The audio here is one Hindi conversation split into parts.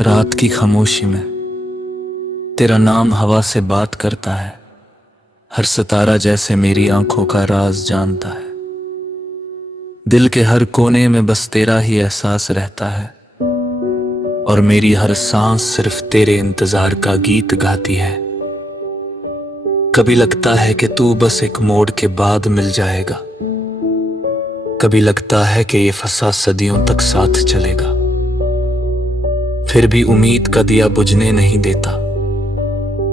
रात की खामोशी में तेरा नाम हवा से बात करता है। हर सितारा जैसे मेरी आंखों का राज जानता है। दिल के हर कोने में बस तेरा ही एहसास रहता है और मेरी हर सांस सिर्फ तेरे इंतजार का गीत गाती है। कभी लगता है कि तू बस एक मोड़ के बाद मिल जाएगा, कभी लगता है कि ये फंसा सदियों तक साथ चलेगा। फिर भी उम्मीद का दिया बुझने नहीं देता,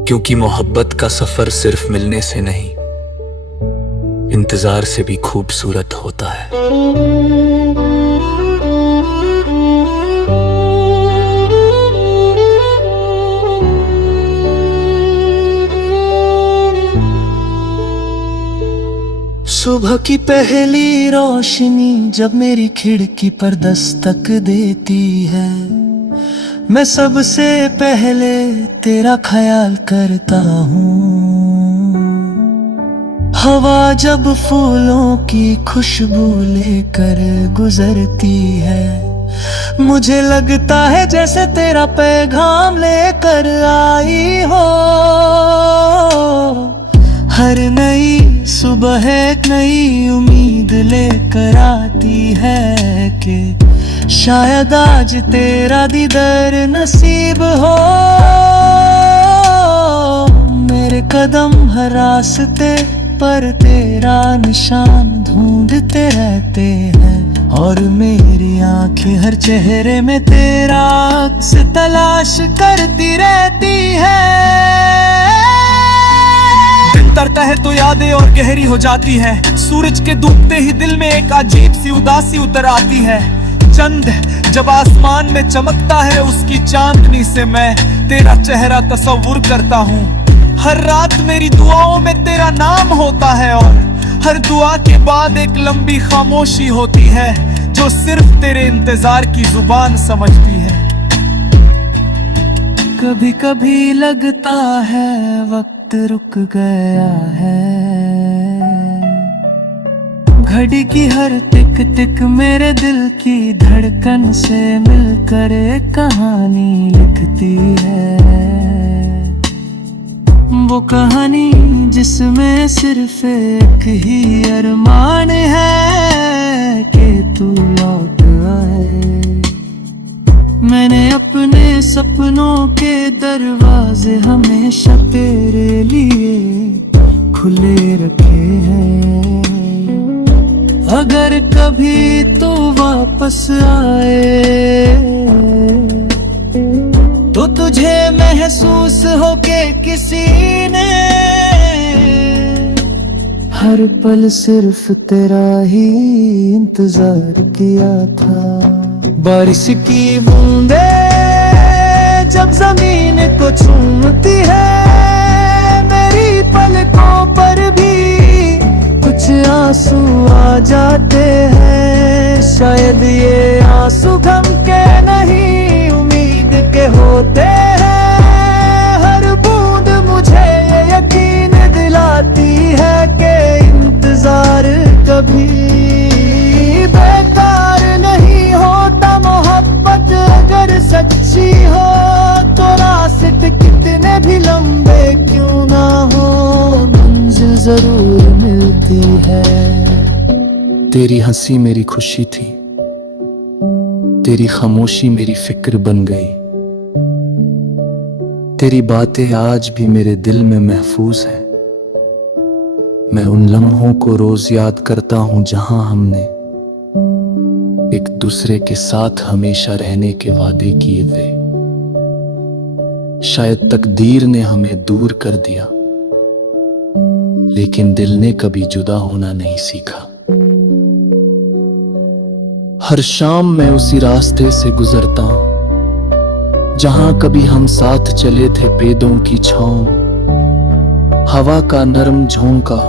क्योंकि मोहब्बत का सफर सिर्फ मिलने से नहीं, इंतजार से भी खूबसूरत होता है। सुबह की पहली रोशनी जब मेरी खिड़की पर दस्तक देती है, मैं सबसे पहले तेरा ख्याल करता हूँ। हवा जब फूलों की खुशबू लेकर गुजरती है, मुझे लगता है जैसे तेरा पैगाम लेकर आई हो। हर नई सुबह एक नई उम्मीद लेकर आती है कि शायद आज तेरा दीदार नसीब हो। मेरे कदम हर रास्ते पर तेरा निशान ढूंढते रहते हैं और मेरी आंखें हर चेहरे में तेरा अक्स तलाश करती रहती है। दिन तरता है तो यादें और गहरी हो जाती है। सूरज के डूबते ही दिल में एक अजीब सी उदासी उतर आती है। चंद जब आसमान में चमकता है, उसकी चांदनी से मैं तेरा चेहरा तस्वुर करता हूँ। हर रात मेरी दुआओं में तेरा नाम होता है और हर दुआ के बाद एक लंबी खामोशी होती है जो सिर्फ तेरे इंतजार की जुबान समझती है। कभी कभी लगता है वक्त रुक गया है, घड़ी की हर टिक टिक मेरे दिल की धड़कन से मिलकर एक कहानी लिखती है। वो कहानी जिसमें सिर्फ एक ही अरमान है कि तू लौट आए। मैंने अपने सपनों के दरवाजे हमेशा तेरे लिए खुले रखे हैं। अगर कभी तू वापस आए तो तुझे महसूस हो के किसी ने हर पल सिर्फ तेरा ही इंतजार किया था। बारिश की बूंदे जब जमीन को चूमती है, मेरी पलकों पर भी कुछ आंसू आ जाते हैं। शायद ये आंसू गम के नहीं उम्मीद के होते हैं। हर बूंद मुझे ये यकीन दिलाती है कि इंतजार कभी बेकार नहीं होता। मोहब्बत अगर सच्ची हो तो रास्ते कितने भी लंबे क्यों ना हो, मंजिल जरूर मिलती है। तेरी हंसी मेरी खुशी थी, तेरी खामोशी मेरी फिक्र बन गई। तेरी बातें आज भी मेरे दिल में महफूज हैं। मैं उन लम्हों को रोज याद करता हूं जहां हमने एक दूसरे के साथ हमेशा रहने के वादे किए थे। शायद तकदीर ने हमें दूर कर दिया, लेकिन दिल ने कभी जुदा होना नहीं सीखा। हर शाम मैं उसी रास्ते से गुजरता हूं जहां कभी हम साथ चले थे। पेड़ों की छांव, हवा का नरम झोंका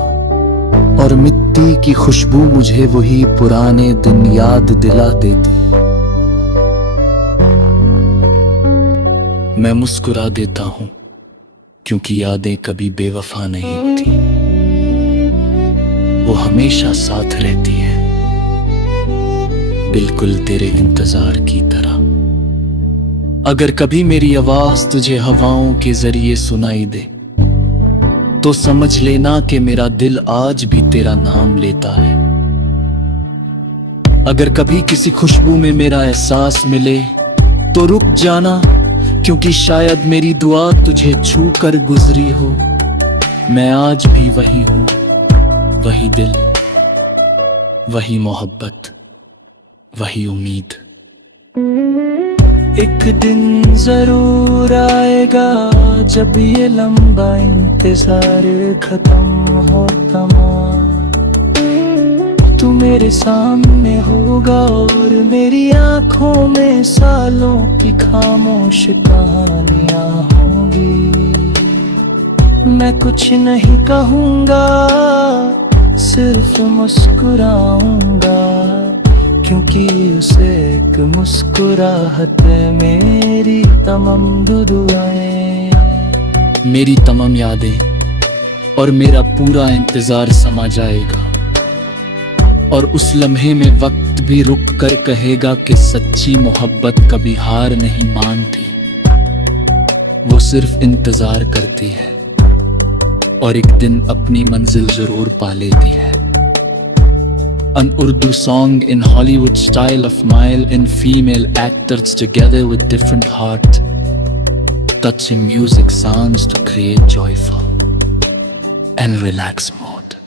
और मिट्टी की खुशबू मुझे वही पुराने दिन याद दिला देती। मैं मुस्कुरा देता हूं क्योंकि यादें कभी बेवफा नहीं होती, वो हमेशा साथ रहती है, बिल्कुल तेरे इंतजार की तरह। अगर कभी मेरी आवाज तुझे हवाओं के जरिए सुनाई दे तो समझ लेना कि मेरा दिल आज भी तेरा नाम लेता है। अगर कभी किसी खुशबू में मेरा एहसास मिले तो रुक जाना, क्योंकि शायद मेरी दुआ तुझे छू कर गुजरी हो। मैं आज भी वही हूं, वही दिल, वही मोहब्बत, वही उम्मीद। एक दिन जरूर आएगा जब ये लंबा इंतजार खत्म हो तमाम। तू मेरे सामने होगा और मेरी आंखों में सालों की खामोश कहानियां होंगी। मैं कुछ नहीं कहूंगा, सिर्फ मुस्कुराऊंगा, क्योंकि उसे एक मुस्कुराहट मेरी तमाम दुआएं, मेरी तमाम यादें और मेरा पूरा इंतजार समा जाएगा। और उस लम्हे में वक्त भी रुक कर कहेगा कि सच्ची मोहब्बत कभी हार नहीं मानती, वो सिर्फ इंतजार करती है और एक दिन अपनी मंजिल जरूर पा लेती है। An Urdu song in Hollywood style of male and female actors together with different heart touching music sounds to create joyful and relaxed mode.